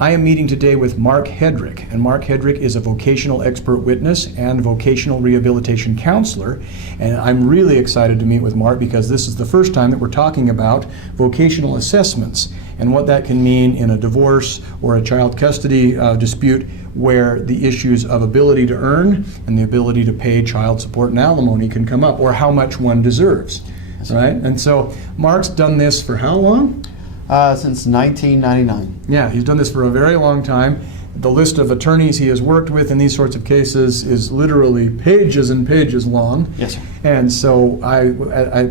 I am meeting today with Mark Hedrick, and Mark Hedrick is a vocational expert witness and vocational rehabilitation counselor. And I'm really excited to meet with Mark because this is the first time that we're talking about vocational assessments and what that can mean in a divorce or a child custody dispute where the issues of ability to earn and the ability to pay child support and alimony can come up, or how much one deserves, right? And so Mark's done this for how long? Since 1999. Yeah, he's done this for a very long time. The list of attorneys he has worked with in these sorts of cases is literally pages and pages long. Yes, sir. And so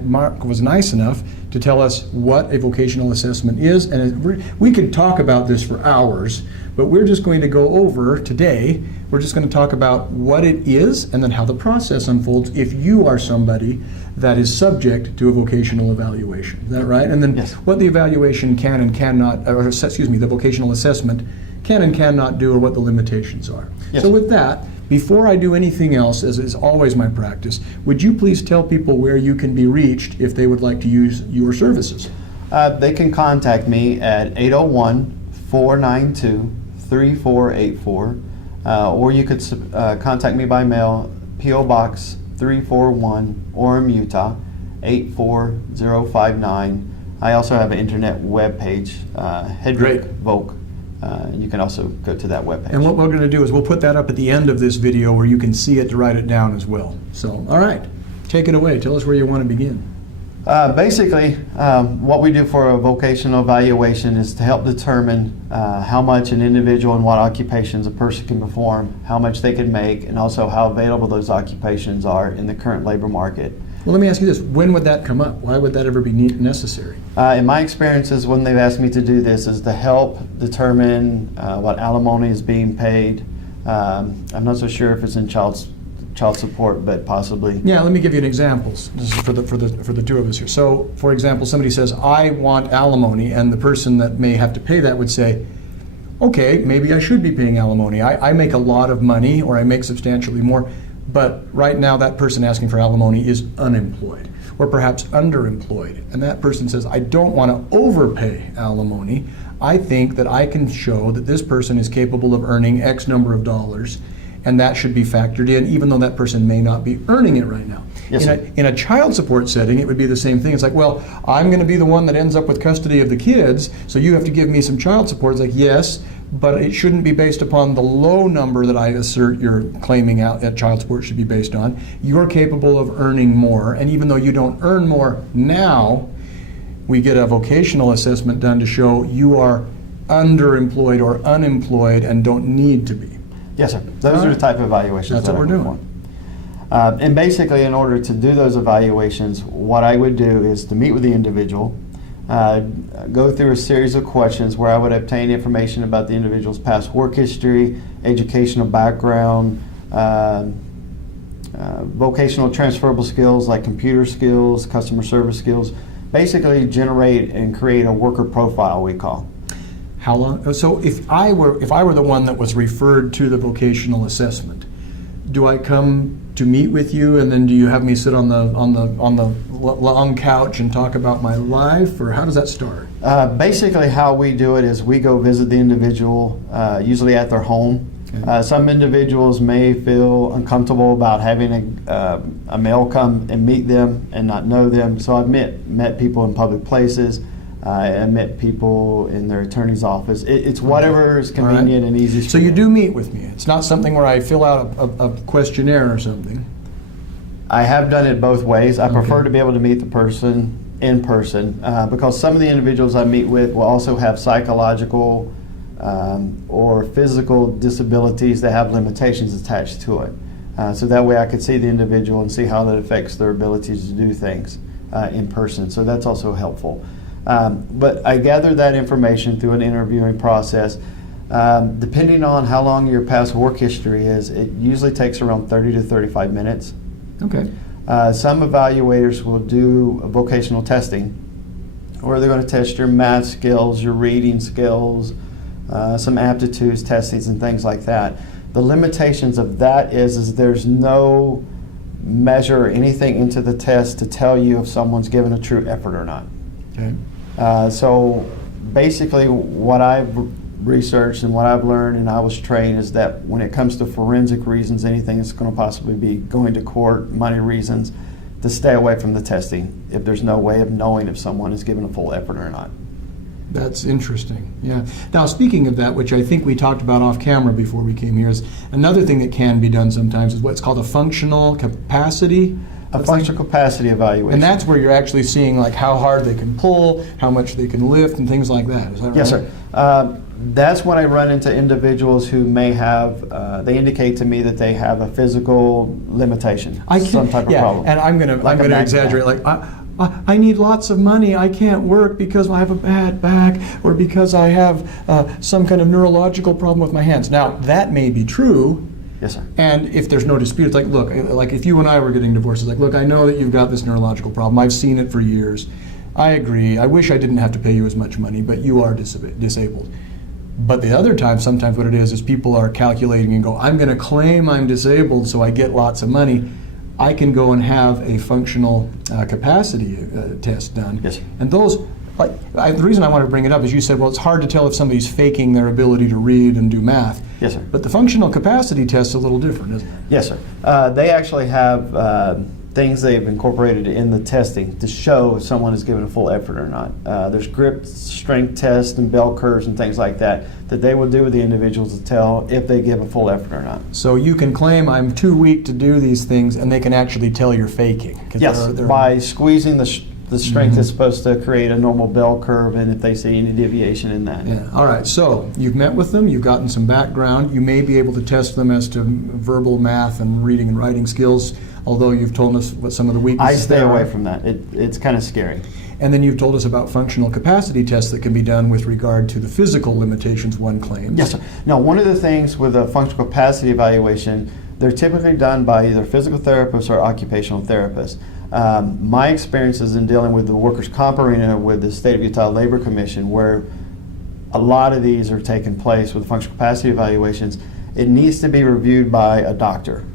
Mark was nice enough to tell us what a vocational assessment is. And we could talk about this for hours, but we're just going to go over today, we're just going to talk about what it is and then how the process unfolds if you are somebody that is subject to a vocational evaluation. Is that right? And then yes, what the evaluation can and cannot, or excuse me, the vocational assessment can and cannot do, or what the limitations are. Yes. So with that, before I do anything else, as is always my practice, would you please tell people where you can be reached if they would like to use your services? They can contact me at 801-492-3484, or you could contact me by mail, P.O. Box 341, Orem, Utah, 84059. I also have an internet webpage, Hedrick Voc. You can also go to that webpage. And what we're going to do is we'll put that up at the end of this video where you can see it to write it down as well. So, all right, take it away. Tell us where you want to begin. Basically, what we do for a vocational evaluation is to help determine how much an individual and what occupations a person can perform, how much they can make, and also how available those occupations are in the current labor market. Well, let me ask you this. When would that come up? Why would that ever be necessary? In my experiences, when they've asked me to do this, is to help determine what alimony is being paid. I'm not so sure if it's in child support, but possibly. Yeah, let me give you an example. This is for the two of us here. So, for example, somebody says, I want alimony, and the person that may have to pay that would say, okay, maybe I should be paying alimony. I make a lot of money, or I make substantially more, but right now that person asking for alimony is unemployed, or perhaps underemployed. And that person says, I don't want to overpay alimony. I think that I can show that this person is capable of earning X number of dollars, and that should be factored in, even though that person may not be earning it right now. Yes, in a child support setting, it would be the same thing. It's like, well, I'm going to be the one that ends up with custody of the kids, so you have to give me some child support. It's like, yes, but it shouldn't be based upon the low number that I assert you're claiming out that child support should be based on. You're capable of earning more, and even though you don't earn more now, we get a vocational assessment done to show you are underemployed or unemployed and don't need to be. Yes, sir. Those are the type of evaluations That's that what we're doing. And basically, in order to do those evaluations, what I would do is to meet with the individual, go through a series of questions where I would obtain information about the individual's past work history, educational background, vocational transferable skills like computer skills, customer service skills. Basically, generate and create a worker profile, we call. How long? So if I were the one that was referred to the vocational assessment, do I come to meet with you, and then do you have me sit on the long couch and talk about my life, or how does that start? Basically, how we do it is we go visit the individual, usually at their home. Okay. Some individuals may feel uncomfortable about having a male come and meet them and not know them. So I've met people in public places. I met people in their attorney's office. It's whatever is convenient and easy. So you do meet with me. It's not something where I fill out a questionnaire or something. I have done it both ways. I prefer to be able to meet the person in person because some of the individuals I meet with will also have psychological or physical disabilities that have limitations attached to it. So that way I could see the individual and see how that affects their abilities to do things in person. So that's also helpful. But I gather that information through an interviewing process. Depending on how long your past work history is, it usually takes around 30 to 35 minutes. Okay. Some evaluators will do vocational testing, where they're going to test your math skills, your reading skills, some aptitudes testings and things like that. The limitations of that is there's no measure or anything into the test to tell you if someone's given a true effort or not. Okay. So basically what I've researched and what I've learned and I was trained is that when it comes to forensic reasons, anything that's going to possibly be going to court, money reasons, to stay away from the testing if there's no way of knowing if someone is given a full effort or not. That's interesting. Yeah. Now, speaking of that, which I think we talked about off camera before we came here, is another thing that can be done sometimes is what's called a functional capacity. A functional capacity evaluation. And that's where you're actually seeing like how hard they can pull, how much they can lift, and things like that. Is that right? Yes, sir. That's when I run into individuals who may have, they indicate to me that they have a physical limitation, some type of problem. And I'm gonna exaggerate. Like I need lots of money. I can't work because I have a bad back or because I have some kind of neurological problem with my hands. Now that may be true. Yes, sir. And if there's no dispute, it's like, look, like if you and I were getting divorced, it's like, look, I know that you've got this neurological problem. I've seen it for years. I agree. I wish I didn't have to pay you as much money, but you are disabled. But the other time, sometimes what it is people are calculating and go, I'm going to claim I'm disabled so I get lots of money. I can go and have a functional capacity test done. Yes, sir. And those, the reason I want to bring it up is you said, well, it's hard to tell if somebody's faking their ability to read and do math. Yes, sir. But the functional capacity test is a little different, isn't it? Yes, sir. They actually have things they've incorporated in the testing to show if someone is given a full effort or not. There's grip strength tests and bell curves and things like that they will do with the individuals to tell if they give a full effort or not. So you can claim I'm too weak to do these things, and they can actually tell you're faking. Yes, by squeezing the strength is supposed to create a normal bell curve, and if they see any deviation in that. Yeah. All right. So you've met with them. You've gotten some background. You may be able to test them as to verbal, math, and reading and writing skills. Although you've told us what some of the weaknesses I stay there away are. from that. It's kind of scary. And then you've told us about functional capacity tests that can be done with regard to the physical limitations one claims. Yes, sir. Now, one of the things with a functional capacity evaluation, they're typically done by either physical therapists or occupational therapists. My experiences in dealing with the workers' comp arena with the State of Utah Labor Commission, where a lot of these are taking place with functional capacity evaluations, it needs to be reviewed by a doctor.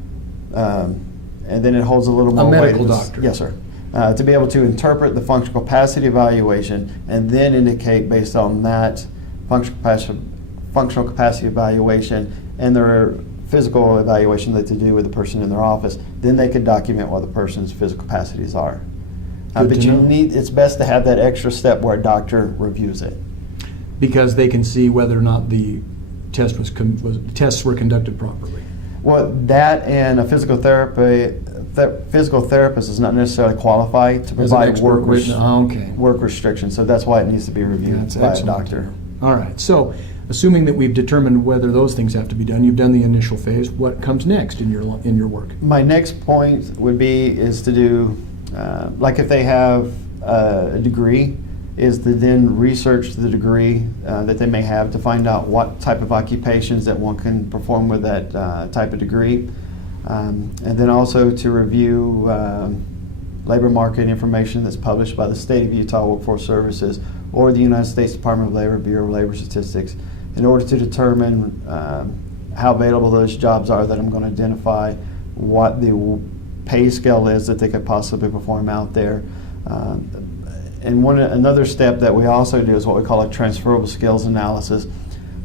And then it holds a little more weight. A medical doctor. Yes, sir. To be able to interpret the functional capacity evaluation and then indicate based on that functional capacity evaluation and their physical evaluation that they do with the person in their office, then they can document what the person's physical capacities are. But it's best to have that extra step where a doctor reviews it. Because they can see whether or not the tests were conducted properly. Well, that and a physical therapist is not necessarily qualified to provide work restrictions, so that's why it needs to be reviewed by a doctor. All right, so assuming that we've determined whether those things have to be done, you've done the initial phase, what comes next in your work? My next point would be is to do, like if they have a degree, is to then research the degree that they may have to find out what type of occupations that one can perform with that type of degree. And then also to review labor market information that's published by the State of Utah Workforce Services or the United States Department of Labor, Bureau of Labor Statistics, in order to determine how available those jobs are that I'm going to identify, what the pay scale is that they could possibly perform out there. And another step that we also do is what we call a transferable skills analysis,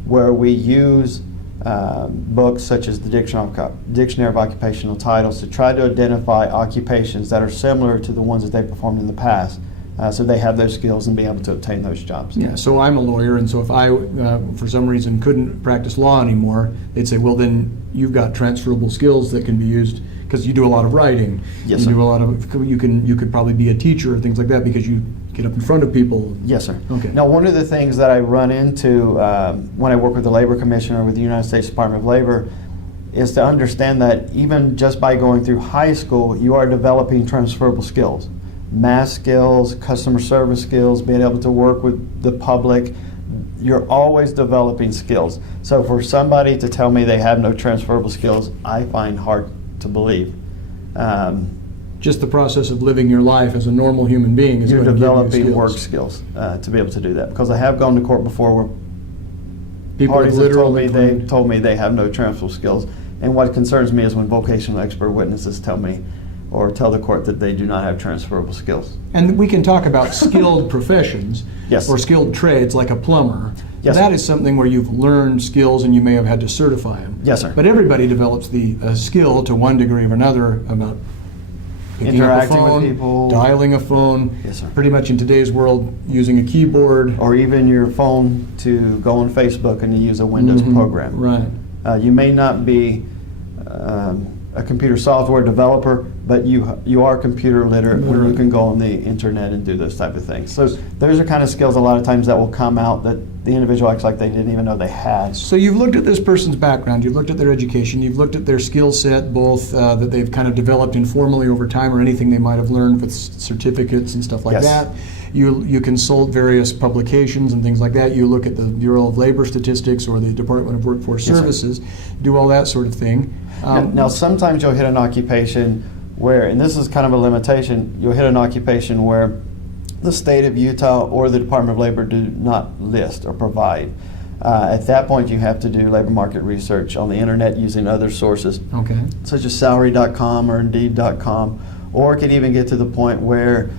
where we use books such as the Dictionary of Occupational Titles to try to identify occupations that are similar to the ones that they performed in the past, so they have those skills and be able to obtain those jobs. Yeah, so I'm a lawyer, and so if I, for some reason, couldn't practice law anymore, they'd say, well, then you've got transferable skills that can be used, because you do a lot of writing. Yes, you sir. do a lot of, you could probably be a teacher or things like that because you get up in front of people. Yes, sir. Okay. Now, one of the things that I run into when I work with the Labor Commission or with the United States Department of Labor is to understand that even just by going through high school, you are developing transferable skills. Math skills, customer service skills, being able to work with the public. You're always developing skills. So for somebody to tell me they have no transferable skills, I find hard to believe. Just the process of living your life as a normal human being is You're going to give you developing skills. work skills to be able to do that. Because I have gone to court before where People parties have literally told me they have no transferable skills. And what concerns me is when vocational expert witnesses tell me or tell the court that they do not have transferable skills. And we can talk about skilled professions Yes. or skilled trades like a plumber. Yes, That sir. is something where you've learned skills and you may have had to certify them. Yes, sir. But everybody develops the skill to one degree or another about picking Interacting up a phone, with people. dialing a phone. Yes, sir. Pretty much in today's world, using a keyboard. Or even your phone to go on Facebook and to use a Windows program. Right. You may not be a computer software developer, but you are computer literate where you can go on the internet and do those type of things. So those are kind of skills a lot of times that will come out that the individual acts like they didn't even know they had. So you've looked at this person's background, you've looked at their education, you've looked at their skill set, both that they've kind of developed informally over time or anything they might have learned with certificates and stuff like Yes. that. You consult various publications and things like that. You look at the Bureau of Labor Statistics or the Department of Workforce Yes, sir. Services, do all that sort of thing. Now, sometimes you'll hit an occupation where, and this is kind of a limitation, you'll hit an occupation where the state of Utah or the Department of Labor do not list or provide. At that point, you have to do labor market research on the internet using other sources, Okay. such as salary.com or indeed.com, or it could even get to the point where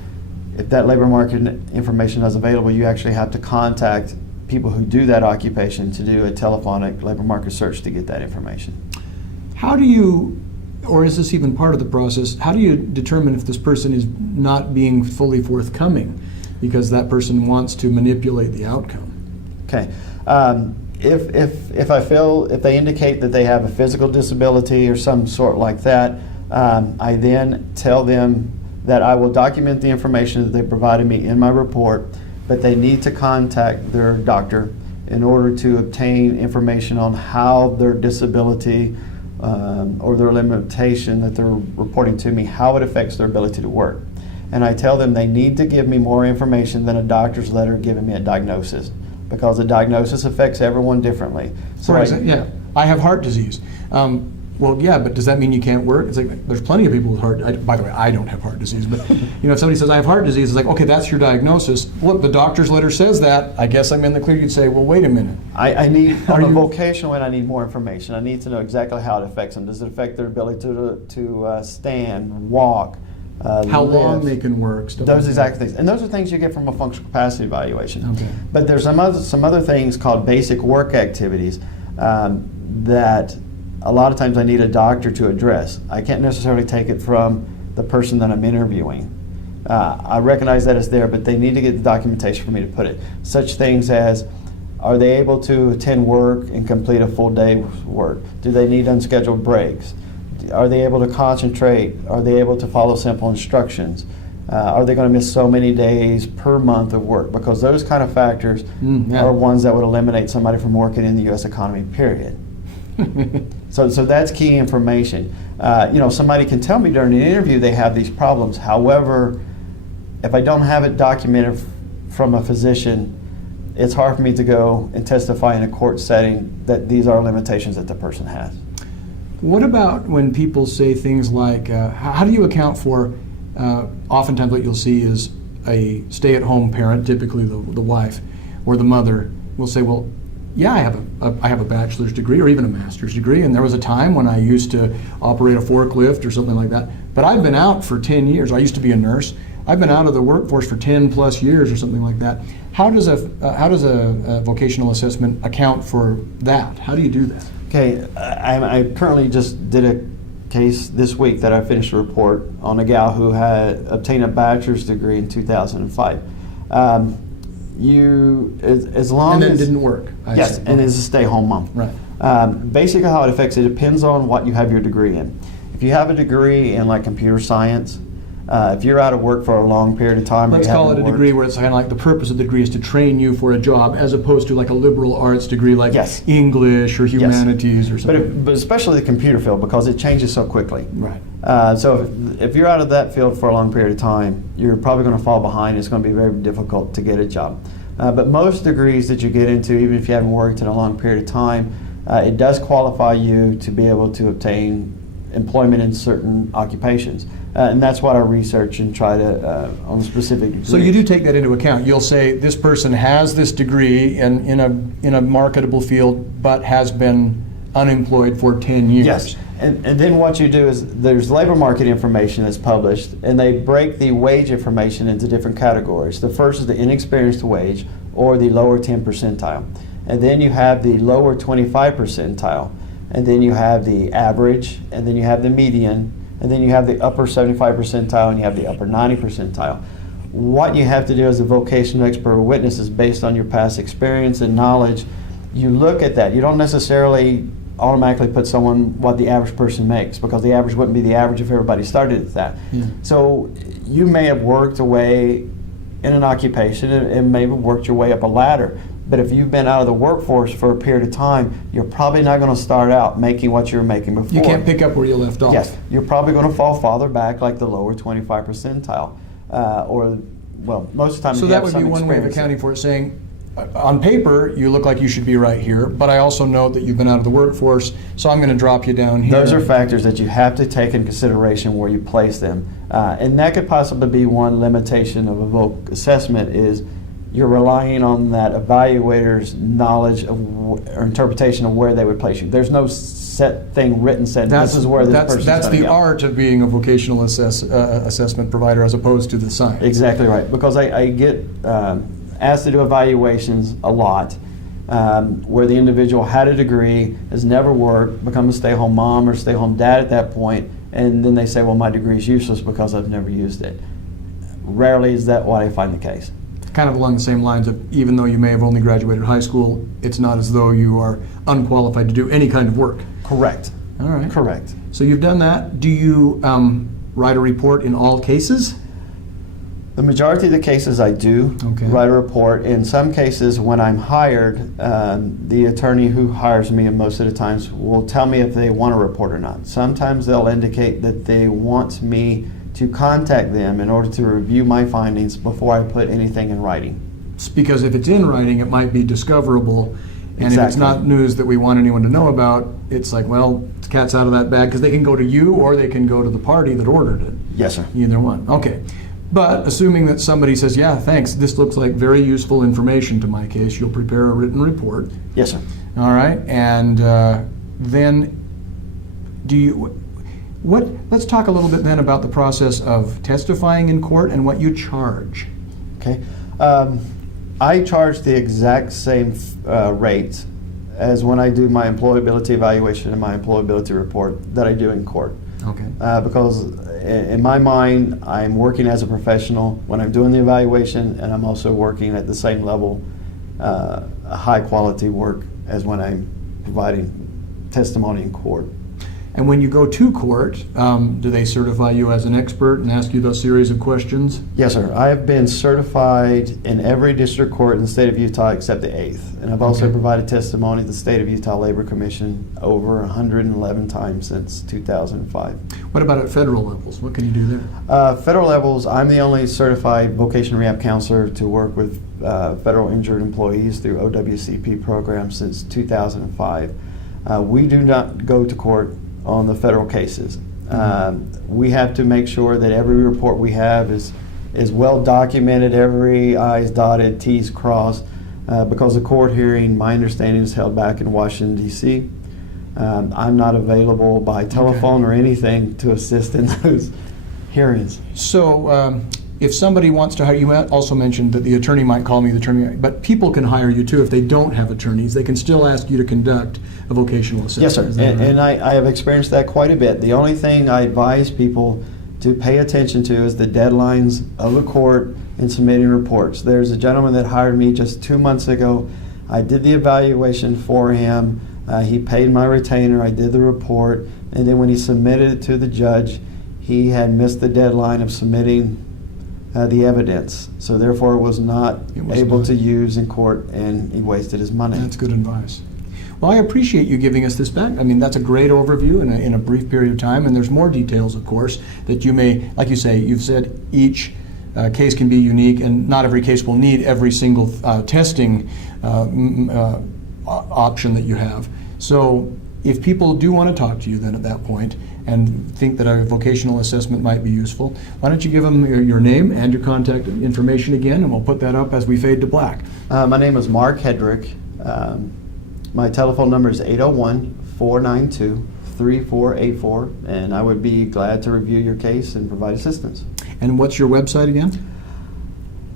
if that labor market information is available, you actually have to contact people who do that occupation to do a telephonic labor market search to get that information. How do you, or is this even part of the process, how do you determine if this person is not being fully forthcoming because that person wants to manipulate the outcome? Okay. If I feel, if they indicate that they have a physical disability or some sort like that, I then tell them that I will document the information that they provided me in my report, but they need to contact their doctor in order to obtain information on how their disability or their limitation that they're reporting to me, how it affects their ability to work. And I tell them they need to give me more information than a doctor's letter giving me a diagnosis, because a diagnosis affects everyone differently. So For example, yeah, I have heart disease. Well, yeah, but does that mean you can't work? It's like, there's plenty of people with by the way, I don't have heart disease, but if somebody says I have heart disease, it's like, okay, that's your diagnosis. Look, the doctor's letter says that. I guess I'm in the clear. You'd say, well, wait a minute. I need, on a vocational end, I need more information. I need to know exactly how it affects them. Does it affect their ability to stand, walk, How long live? they can work, stuff Those like exact things. And those are things you get from a functional capacity evaluation. Okay. But there's some other things called basic work activities that a lot of times I need a doctor to address. I can't necessarily take it from the person that I'm interviewing. I recognize that it's there, but they need to get the documentation for me to put it. Such things as, are they able to attend work and complete a full day's work? Do they need unscheduled breaks? Are they able to concentrate? Are they able to follow simple instructions? Are they going to miss so many days per month of work? Because those kind of factors are ones that would eliminate somebody from working in the U.S. economy, period. So that's key information. Somebody can tell me during an interview they have these problems. However, if I don't have it documented from a physician, it's hard for me to go and testify in a court setting that these are limitations that the person has. What about when people say things like, how do you account for, oftentimes what you'll see is a stay-at-home parent, typically the wife or the mother, will say, well, yeah, I have a bachelor's degree or even a master's degree, and there was a time when I used to operate a forklift or something like that, but I've been out for 10 years. I used to be a nurse. I've been out of the workforce for 10 plus years or something like that. How does a vocational assessment account for that? How do you do that? Okay, I currently just did a case this week that I finished a report on a gal who had obtained a bachelor's degree in 2005. As long and then as didn't work. Yes, and is a stay-home mom. Right. Basically, how it affects it depends on what you have your degree in. If you have a degree in like computer science, if you're out of work for a long period of time, Let's call it a degree where it's kind of like the purpose of the degree is to train you for a job, as opposed to like a liberal arts degree like Yes. English or humanities or something. But especially the computer field, because it changes so quickly. Right. So if you're out of that field for a long period of time, you're probably going to fall behind. It's going to be very difficult to get a job. But most degrees that you get into, even if you haven't worked in a long period of time, it does qualify you to be able to obtain employment in certain occupations. And that's what I research and try to, on specific degrees. So you do take that into account. You'll say this person has this degree in a marketable field, but has been unemployed for 10 years. Yes, and then what you do is there's labor market information that's published, and they break the wage information into different categories. The first is the inexperienced wage, or the lower 10 percentile. And then you have the lower 25 percentile. And then you have the average, and then you have the median, and then you have the upper 75 percentile, and you have the upper 90 percentile. What you have to do as a vocational expert or witness is based on your past experience and knowledge. You look at that. You don't necessarily automatically put someone what the average person makes, because the average wouldn't be the average if everybody started at that. Yeah. So you may have worked away in an occupation and may have worked your way up a ladder. But if you've been out of the workforce for a period of time, you're probably not going to start out making what you were making before. You can't pick up where you left off. Yes, you're probably going to fall farther back, like the lower 25 percentile, or well, most of the time. So you that have would some be one way of experience. accounting for it, saying, on paper, you look like you should be right here, but I also know that you've been out of the workforce, so I'm going to drop you down here. Those are factors that you have to take in consideration where you place them. And that could possibly be one limitation of a voc assessment, is you're relying on that evaluator's knowledge of or interpretation of where they would place you. There's no set thing written said, this is where this person's That's going to the go. art of being a vocational assessment provider as opposed to the science. Exactly right, because I get asked to do evaluations a lot, where the individual had a degree, has never worked, become a stay-home mom or stay-home dad at that point, and then they say, well, my degree is useless because I've never used it. Rarely is that what I find the case. Kind of along the same lines of, even though you may have only graduated high school, it's not as though you are unqualified to do any kind of work. Correct. All right. Correct. So you've done that. Do you write a report in all cases? The majority of the cases I do Okay. write a report. In some cases, when I'm hired, the attorney who hires me, and most of the times, will tell me if they want a report or not. Sometimes they'll indicate that they want me to contact them in order to review my findings before I put anything in writing. It's because if it's in writing, it might be discoverable. And if it's Exactly. not news that we want anyone to know about, it's like, well, the cat's out of that bag, because they can go to you or they can go to the party that ordered it. Yes, sir. Either one. Okay. But assuming that somebody says, yeah, thanks, this looks like very useful information to my case, you'll prepare a written report. Yes, sir. All right. And then do you, let's talk a little bit then about the process of testifying in court and what you charge. Okay. I charge the exact same rate as when I do my employability evaluation and my employability report that I do in court. Okay. Because in my mind, I'm working as a professional when I'm doing the evaluation, and I'm also working at the same level, high quality work, as when I'm providing testimony in court. And when you go to court, do they certify you as an expert and ask you those series of questions? Yes, sir. I have been certified in every district court in the state of Utah except the 8th. And I've also Okay. provided testimony to the State of Utah Labor Commission over 111 times since 2005. What about at federal levels? What can you do there? Federal levels, I'm the only certified vocational rehab counselor to work with federal injured employees through OWCP programs since 2005. We do not go to court on the federal cases. We have to make sure that every report we have is well documented, every I's dotted, T's crossed, because the court hearing, my understanding, is held back in Washington, D.C. I'm not available by telephone or anything to assist in those hearings. So if somebody wants to hire you, also mentioned that the attorney might call me the attorney, but people can hire you too if they don't have attorneys. They can still ask you to conduct a vocational assessment. Yes, sir. Is that right? And I have experienced that quite a bit. The only thing I advise people to pay attention to is the deadlines of the court in submitting reports. There's a gentleman that hired me just 2 months ago. I did the evaluation for him. He paid my retainer. I did the report. And then when he submitted it to the judge, he had missed the deadline of submitting the evidence. So therefore, it was not able to use in court, and he wasted his money. That's good advice. Well, I appreciate you giving us this back. I mean, that's a great overview in a brief period of time, and there's more details, of course, that you may, like you say, you've said each case can be unique, and not every case will need every single testing option that you have. So if people do want to talk to you then at that point and think that a vocational assessment might be useful, why don't you give them your name and your contact information again, and we'll put that up as we fade to black. My name is Mark Hedrick. My telephone number is 801-492-3484, and I would be glad to review your case and provide assistance. And what's your website again?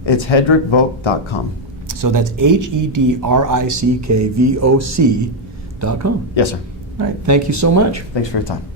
It's hedrickvoc.com. So that's HEDRICKVOC.com. Yes, sir. All right, thank you so much. Thanks for your time.